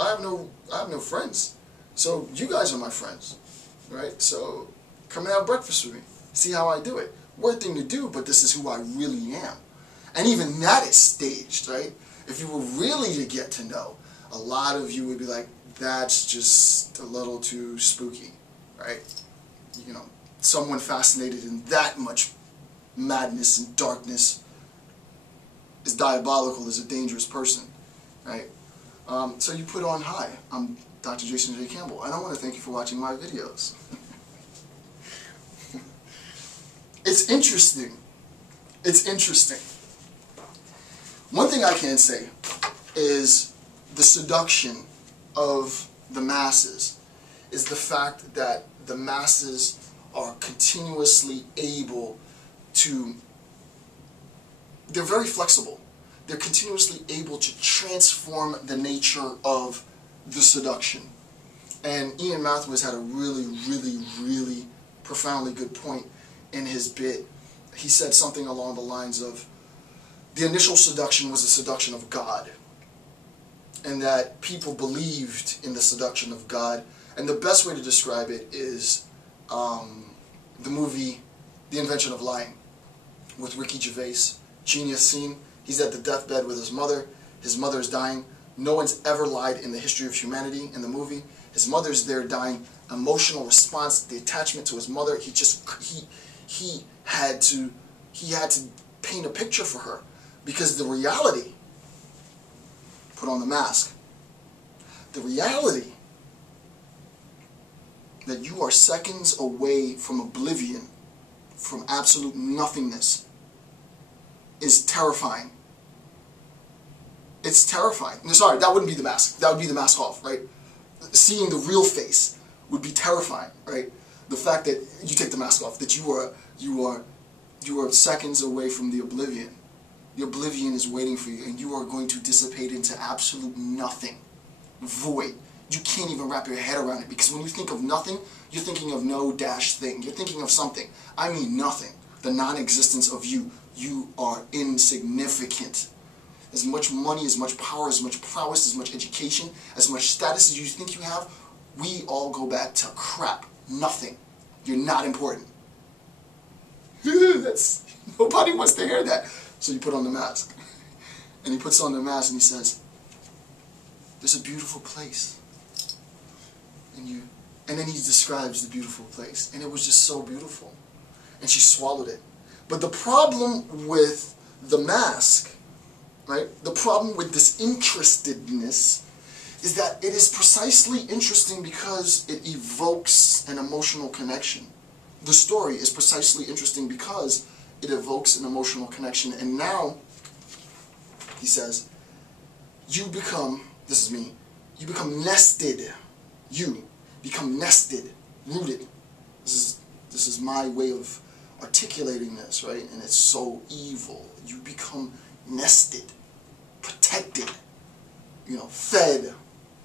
I have no friends. So you guys are my friends, right? So come and have breakfast with me. See how I do it. Weird thing to do, but this is who I really am. And even that is staged, right? If you were really to get to know, a lot of you would be like, that's just a little too spooky, right? You know, someone fascinated in that much madness and darkness is diabolical, is a dangerous person, right? So you put on, hi, I'm Dr. Jason J. Campbell, and I want to thank you for watching my videos. It's interesting. It's interesting. One thing I can say is the seduction of the masses is the fact that the masses are continuously able to, they're very flexible. They're continuously able to transform the nature of the seduction. And Ian Mathewes had a really profoundly good point in his bit. He said something along the lines of, the initial seduction was the seduction of God, and that people believed in the seduction of God. And the best way to describe it is the movie The Invention of Lying with Ricky Gervais. Genius scene. He's at the deathbed with his mother. His mother is dying. No one's ever lied in the history of humanity in the movie. His mother's there dying. Emotional response, the attachment to his mother. He had to paint a picture for her, because the reality, put on the mask, the reality that you are seconds away from oblivion, from absolute nothingness, is terrifying. It's terrifying. No, sorry, that wouldn't be the mask. That would be the mask off, right? Seeing the real face would be terrifying, right? The fact that you take the mask off, that you are seconds away from the oblivion. The oblivion is waiting for you, and you are going to dissipate into absolute nothing. Void. You can't even wrap your head around it, because when you think of nothing, you're thinking of no dash thing. You're thinking of something. I mean nothing. The non-existence of you. You are insignificant. As much money, as much power, as much prowess, as much education, as much status as you think you have, we all go back to crap. Nothing. You're not important. Nobody wants to hear that. So you put on the mask. And he puts on the mask and he says, there's a beautiful place. And then he describes the beautiful place. And it was just so beautiful. And she swallowed it. But the problem with the mask, right? The problem with disinterestedness is that it is precisely interesting because it evokes an emotional connection. The story is precisely interesting because it evokes an emotional connection. And now, he says, you become, this is me, you become nested. You become nested, rooted. This is my way of articulating this, right? And it's so evil. You become nested, protected, you know, fed,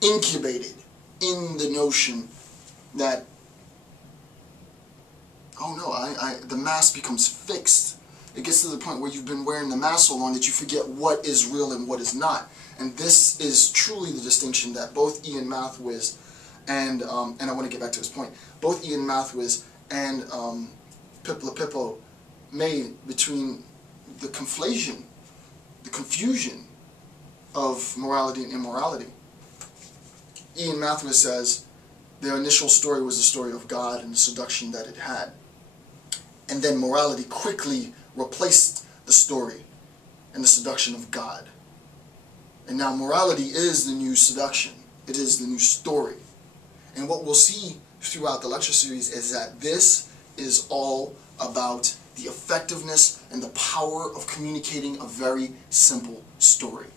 incubated in the notion that, oh no, the mask becomes fixed. It gets to the point where you've been wearing the mask so long that you forget what is real and what is not. And this is truly the distinction that both Ian Mathewes and I want to get back to his point, both Ian Mathewes and Pippo made between the conflation, the confusion of morality and immorality. Ian Mathewes says their initial story was the story of God and the seduction that it had. And then morality quickly replaced the story and the seduction of God. And now morality is the new seduction. It is the new story. And what we'll see throughout the lecture series is that this is all about the effectiveness and the power of communicating a very simple story.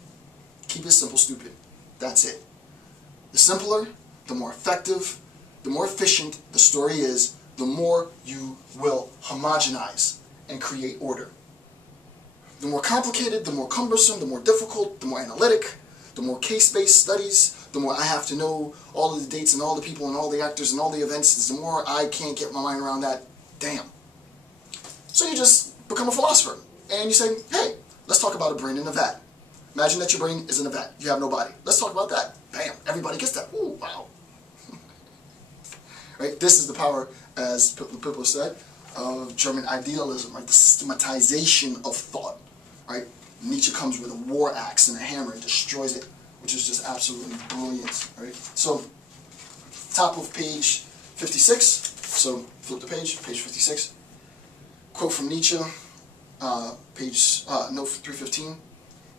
Keep it simple, stupid. That's it. The simpler, the more effective, the more efficient the story is, the more you will homogenize and create order. The more complicated, the more cumbersome, the more difficult, the more analytic, the more case-based studies, the more I have to know all of the dates and all the people and all the actors and all the events, the more I can't get my mind around that. Damn. So you just become a philosopher and you say, hey, let's talk about a brain in a vat. Imagine that your brain is in a vat. You have no body. Let's talk about that. Bam. everybody gets that. Ooh, wow. Right? This is the power, as Pippo said, of German idealism, right? The systematization of thought, right? Nietzsche comes with a war axe and a hammer and destroys it, which is just absolutely brilliant, right? So, top of page 56, so flip the page, page 56. Quote from Nietzsche, note 315.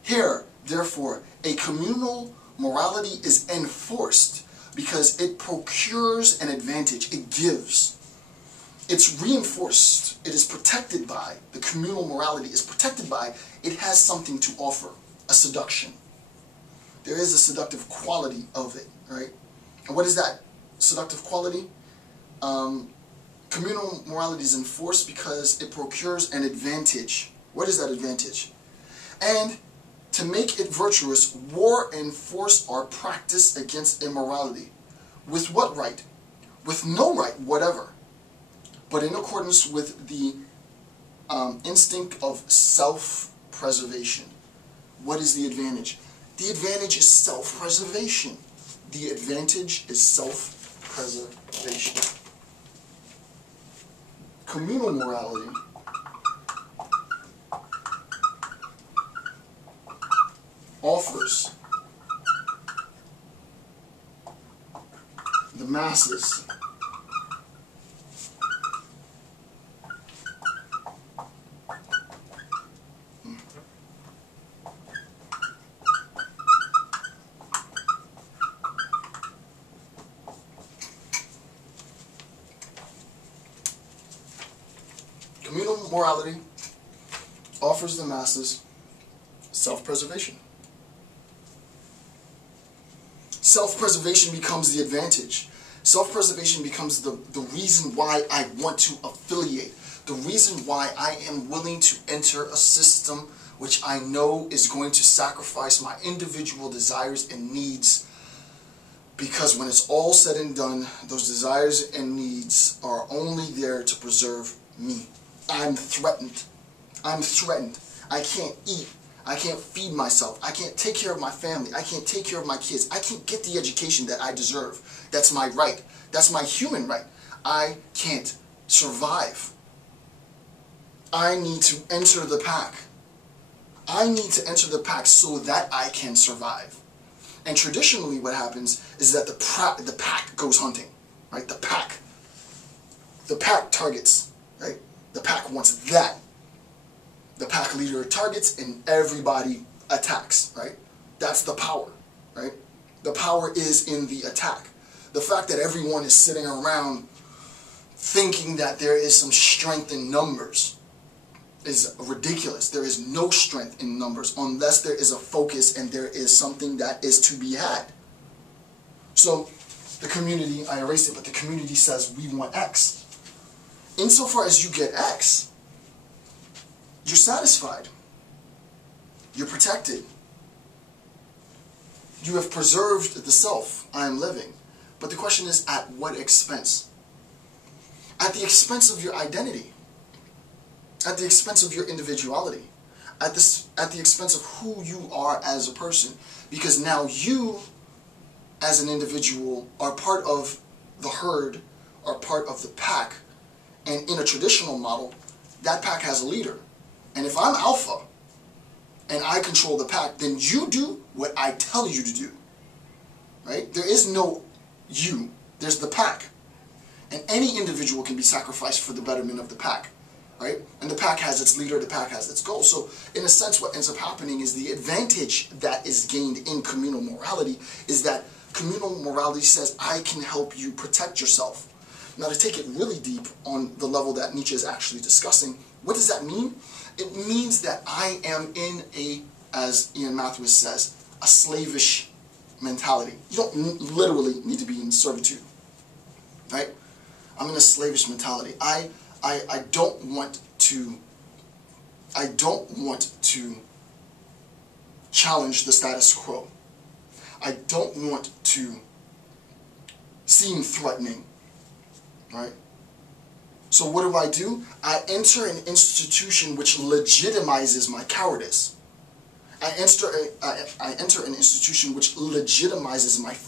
Here, therefore, a communal morality is enforced because it procures an advantage, it gives. It's reinforced, it is protected by, the communal morality is protected by, it has something to offer, a seduction. There is a seductive quality of it, right? And what is that seductive quality? Communal morality is enforced because it procures an advantage. What is that advantage? And to make it virtuous, war and force are practiced against immorality. With what right? With no right whatever, but in accordance with the instinct of self-preservation. What is the advantage? The advantage is self-preservation. The advantage is self-preservation. Communal morality offers the masses communal morality offers the masses self-preservation. Self-preservation becomes the advantage. Self-preservation becomes the reason why I want to affiliate, the reason why I am willing to enter a system which I know is going to sacrifice my individual desires and needs, because when it's all said and done, those desires and needs are only there to preserve me. I'm threatened. I'm threatened. I can't eat. I can't feed myself. I can't take care of my family. I can't take care of my kids. I can't get the education that I deserve. That's my right. That's my human right. I can't survive. I need to enter the pack. I need to enter the pack so that I can survive. And traditionally what happens is that the pack goes hunting, right? The pack targets, right? The pack wants that. The pack leader targets and everybody attacks, right? That's the power, right? The power is in the attack. The fact that everyone is sitting around thinking that there is some strength in numbers is ridiculous. There is no strength in numbers unless there is a focus and there is something that is to be had. So the community, I erased it, but the community says we want X. Insofar as you get X, you're satisfied. You're protected. You have preserved the self I am living. But the question is, at what expense? At the expense of your identity. At the expense of your individuality. At the expense of who you are as a person. Because now you, as an individual, are part of the herd, are part of the pack. And in a traditional model, that pack has a leader. And if I'm alpha, and I control the pack, then you do what I tell you to do. Right? There is no you. There's the pack. And any individual can be sacrificed for the betterment of the pack. Right? And the pack has its leader, the pack has its goal. So, in a sense, what ends up happening is the advantage that is gained in communal morality is that communal morality says, I can help you protect yourself. Now, to take it really deep on the level that Nietzsche is actually discussing, what does that mean? It means that I am in a, as Ian Matthews says, a slavish mentality. You don't literally need to be in servitude, right? I'm in a slavish mentality. I don't want to challenge the status quo. I don't want to seem threatening, right? So what do? I enter an institution which legitimizes my cowardice. I enter an institution which legitimizes my